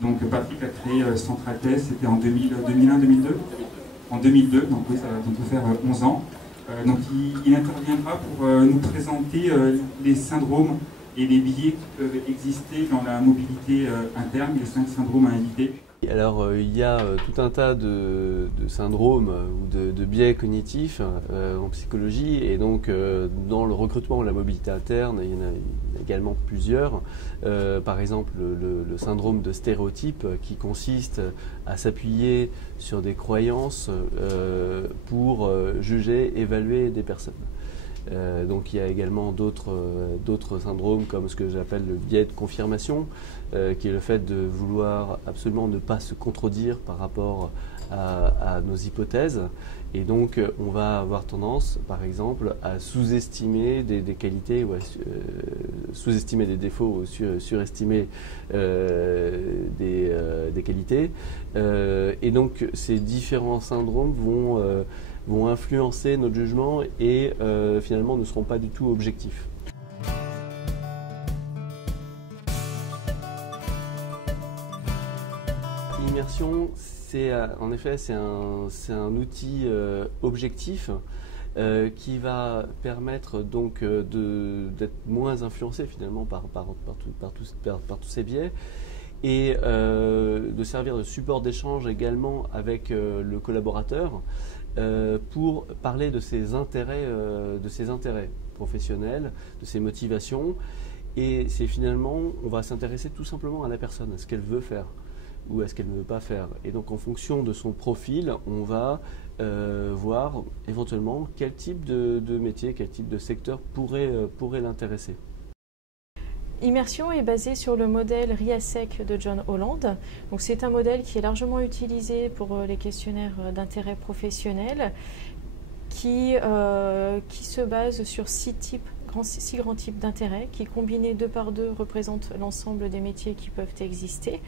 Donc Patrick a créé Centrates, c'était en 2001-2002. En 2002, donc oui, ça va bientôt faire 11 ans. Donc il interviendra pour nous présenter les syndromes et les biais qui peuvent exister dans la mobilité interne, les 5 syndromes à inviter. Alors, il y a tout un tas de syndromes ou de biais cognitifs en psychologie, et donc dans le recrutement ou la mobilité interne, il y en a également plusieurs. Par exemple, le syndrome de stéréotype qui consiste à s'appuyer sur des croyances pour juger, évaluer des personnes. Donc il y a également d'autres syndromes comme ce que j'appelle le biais de confirmation, qui est le fait de vouloir absolument ne pas se contredire par rapport à nos hypothèses. Et donc on va avoir tendance, par exemple, à sous-estimer des qualités ou à sous-estimer des défauts ou surestimer des qualités. Et donc ces différents syndromes vont influencer notre jugement et finalement ne seront pas du tout objectifs. L'immersion, en effet, c'est un outil objectif qui va permettre donc d'être moins influencé finalement par tous ces biais, et de servir de support d'échange également avec le collaborateur pour parler de ses intérêts professionnels, de ses motivations. Et c'est finalement, on va s'intéresser tout simplement à la personne, à ce qu'elle veut faire ou à ce qu'elle ne veut pas faire. Et donc en fonction de son profil, on va voir éventuellement quel type de métier, quel type de secteur pourrait l'intéresser. Immersion est basée sur le modèle RIASEC de John Holland. C'est un modèle qui est largement utilisé pour les questionnaires d'intérêt professionnel, qui se base sur 6 grands types d'intérêts qui, combinés 2 par 2, représentent l'ensemble des métiers qui peuvent exister.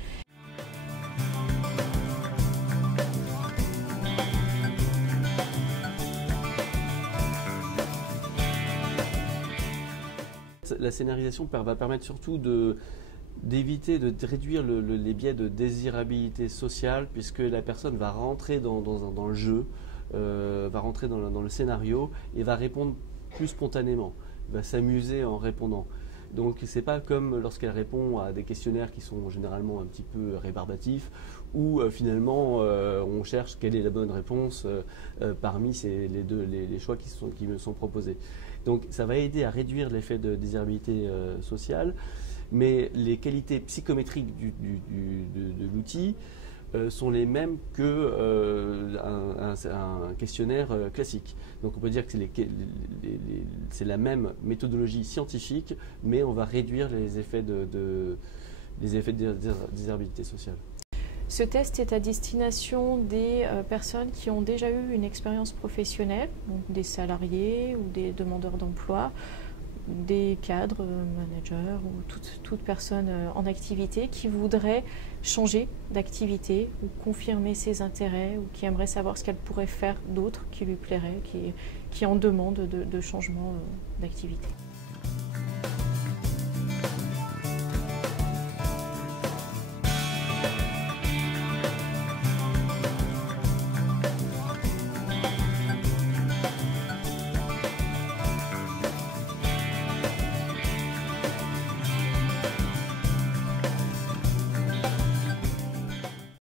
La scénarisation va permettre surtout d'éviter de réduire les biais de désirabilité sociale, puisque la personne va rentrer dans le jeu, va rentrer dans le scénario et va répondre plus spontanément, va s'amuser en répondant. Donc c'est pas comme lorsqu'elle répond à des questionnaires qui sont généralement un petit peu rébarbatifs, où finalement on cherche quelle est la bonne réponse parmi les choix qui me sont proposés. Donc ça va aider à réduire l'effet de désirabilité sociale, mais les qualités psychométriques de l'outil sont les mêmes qu'un questionnaire classique. Donc on peut dire que c'est la même méthodologie scientifique, mais on va réduire les effets de désirabilité sociale. Ce test est à destination des personnes qui ont déjà eu une expérience professionnelle, donc des salariés ou des demandeurs d'emploi, des cadres, managers ou toute personne en activité qui voudrait changer d'activité ou confirmer ses intérêts, ou qui aimerait savoir ce qu'elle pourrait faire d'autre qui lui plairait, qui est en demande de changement d'activité.